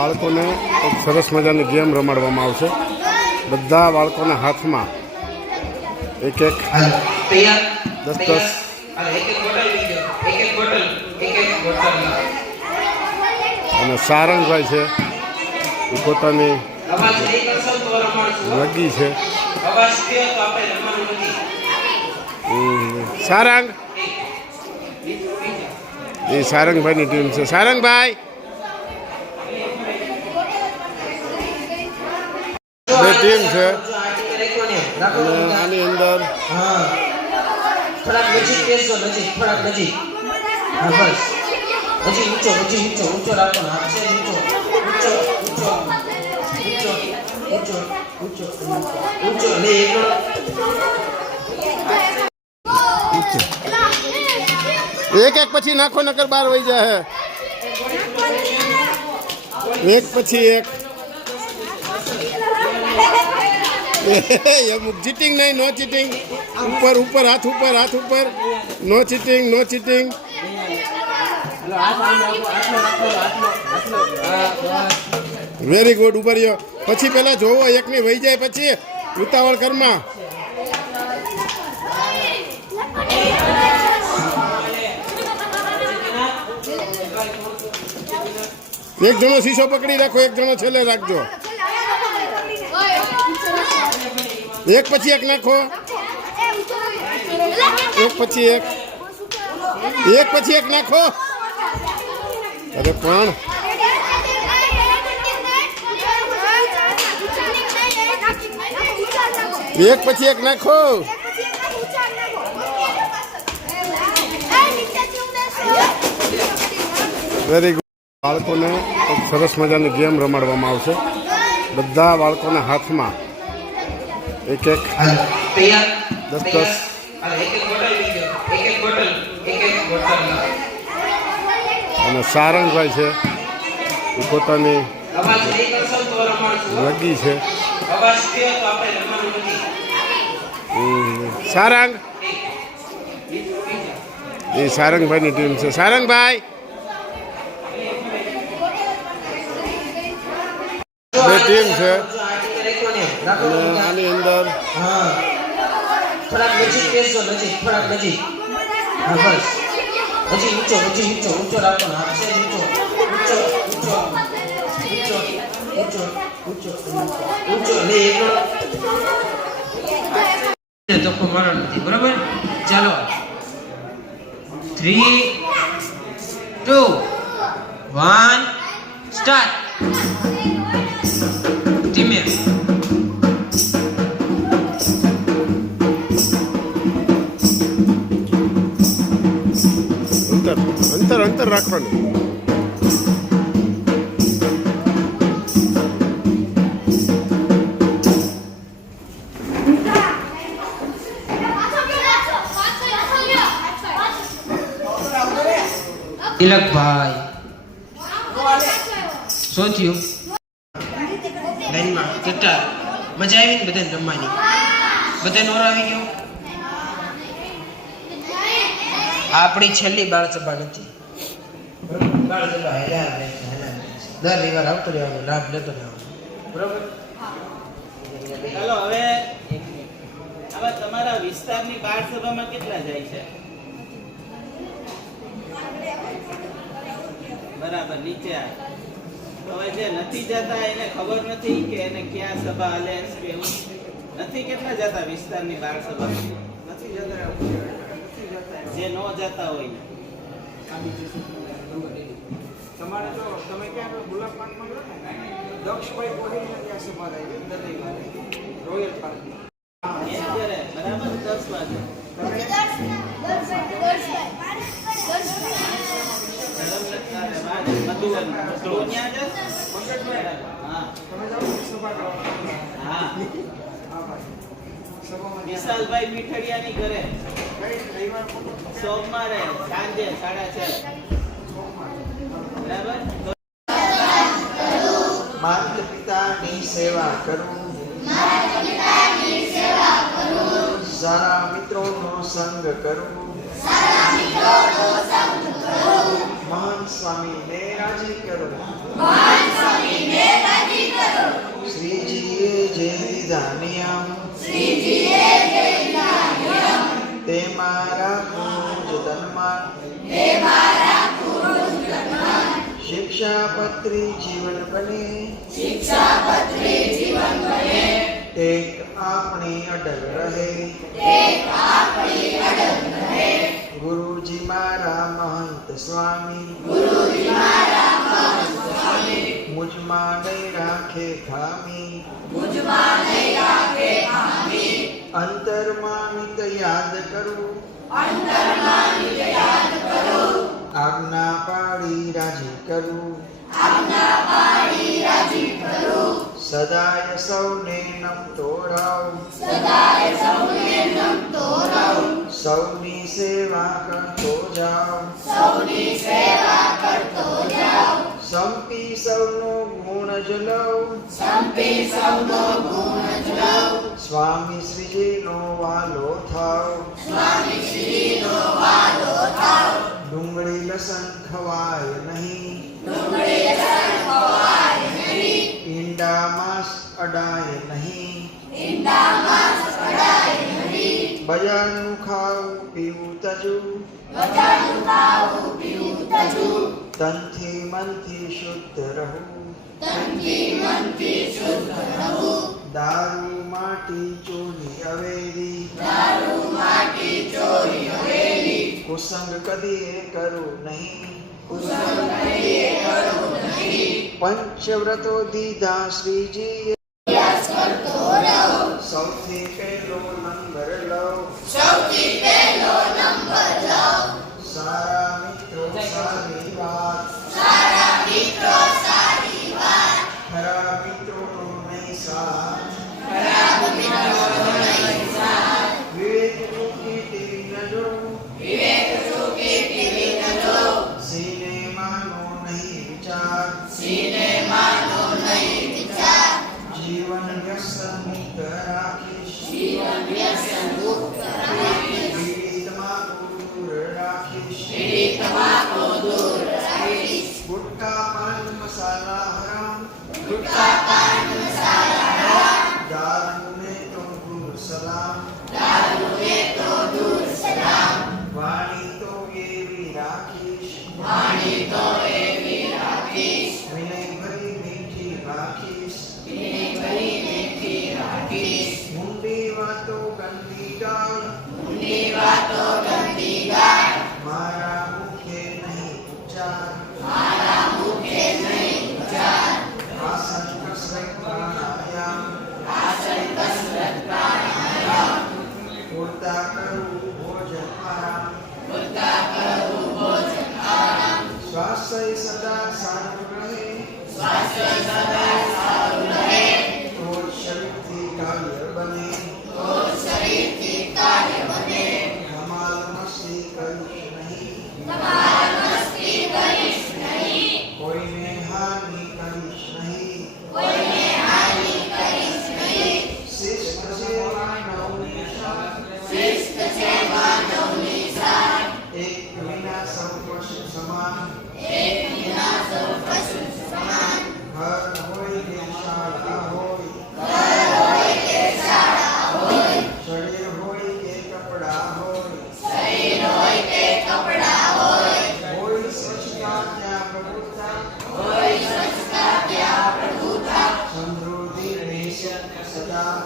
બાળકોને એક સરસ મજાની ગેમ રમાડવામાં આવશે. બધા બાળકોના હાથમાં એક 10 અને સારંગભાઈ છે એ પોતાની લગી છે. સારંગ એ સારંગભાઈની ટીમ છે. સારંગભાઈ બે ટીમ છે અને આની અંદર થોડાક નજીક બેસજો, થોડાક નજીક. હા બસ. હજી ઊંચો રાખો. હા છે ઊંચો લે એકલો. એક પછી નાખો નકર બાર વહી જાય. એક પછી એક. ચીટિંગ નહીં, નો ચીટિંગ. ઉપર હાથ ઉપર. નો ચીટિંગ. Very good. ઉપર રહ્યો. પછી પેલા જોવો એકની વહી જાય પછી ઉતાવળ કરમાં. એક જણો શીશો પકડી રાખો, એક જણો છેલ્લે રાખજો. એક પછી એક નાખો. એક પછી એક નાખો. અરે પણ એક પછી એક નાખો. Very good. બાળકોને એક સરસ મજાની ગેમ રમાડવામાં આવશે. બધા બાળકોના હાથમાં એક 10 અને સારંગભાઈ છે એ પોતાની લગી છે. સારંગ એ સારંગભાઈની ટીમ છે. સારંગભાઈ બે ટીમ છે અને આની અંદર થોડાક નજીક બેસજો, થોડાક નજીક. હા બસ. હજી ઊંચો રાખો. હા છે ઊંચો લે એકલો. ધક્કો મારો નથી. બરાબર. ચાલો 3 2 1 સ્ટાર્ટ. ધીમે. અંતર રાખવાનું. તિલકભાઈ શું થયું? લાઈનમાં કેટલા મજા આવી ને બધાને રમવાની? બધાને ઓર આવી ગયો? આપણી છેલ્લી બાળ સભા નથી. બાળ સભા દર રવિવાર આવતો રહેવાનો, લાભ લેતો રહેવાનો. બરોબર. ચાલો હવે આવા તમારા વિસ્તારની બાળ સભામાં કેટલા જાય છે? બરાબર. નીચે તો હવે જે નથી જતા એને ખબર નથી કે એને ક્યાં સભા હાલે કે એવું નથી. કેટલા જતા વિસ્તારની બાળ સભા? નથી જતા. જે ન જતા હોય તમારે જો તમે ક્યાં ગુલાબ પાર્કમાં ગયો ને, દક્ષભાઈ કોહલીને ત્યાં સભા થાય રોયલ પાર્કમાં. બરાબર. 10 વાગે વિશાલભાઈ મીઠડિયાની ઘરે સોમવારે સાંજે 6:30. બરાબર. માતા પિતાની સેવા કરું, સારા મિત્રોનો સંગ કરું, મહાન સ્વામીને રાજી કરું, શિક્ષાપત્રી જીવન બને એક આપણી અડગ રહે ગુરુજી મારા મહંત સ્વામી મુજમાં નહીં રાખે ખામી અંતરમાં નિત યાદ કરું આજ્ઞા પાડી રાજી કરું સદાય સૌને નમતો રહું સૌની સેવા કરતો જાઉં સંપી સૌનો ગુણ જ લઉં સ્વામી શ્રીજીનો વાલો થાવ ડુંગળી લસણ ખવાય નહીં ઈંડા માંસ અડાય નહીં બજારનું ખાવું પીવું તજું તનથી મનથી શુદ્ધ રહું દારૂ માટી ચોરી અવેરી કુસંગ કદીએ કરું નહીં પંચવ્રતો દીધા શ્રીજીએ સૌથી પહેલો નંબર લઉં સારા મિત્રો સારી વાત ખરા મિત્રોનો નહીં સાથ વિવેક ચૂકી ટીવી ન જોવું સિનેમાનો નહીં વિચાર જીવન વ્યસન મુક્ત રાખીશ બીડી તમાકુ દૂર રાખીશ ગુટકા પાન મસાલા હરામ દારૂ ને તો દૂર સલામ વાણી તો એવી રાખીશ વિનય ભરી મીઠી રાખીશ મુંડી વાતો ગંદી ગાળ મારા મુખે નહીં ઉચ્ચાર આસન કસરત પ્રાણાયામ પૂરતા કરવું ભોજન આરામ સ્વાસ્થ્ય સદા સારું રહે તો શરીરથી કાર્ય બને ધમાલ મસ્તી કરીશ નહીં કોઈને હાનિ કરીશ નહીં શિસ્ત છે માનવની શાન એક વિના સૌ પશુ સમાન ઘર હોય કે શાળા હોય શરીર હોય કે કપડા હોય સ્વચ્છતા ત્યાં પ્રભુતા સમૃદ્ધિ સદા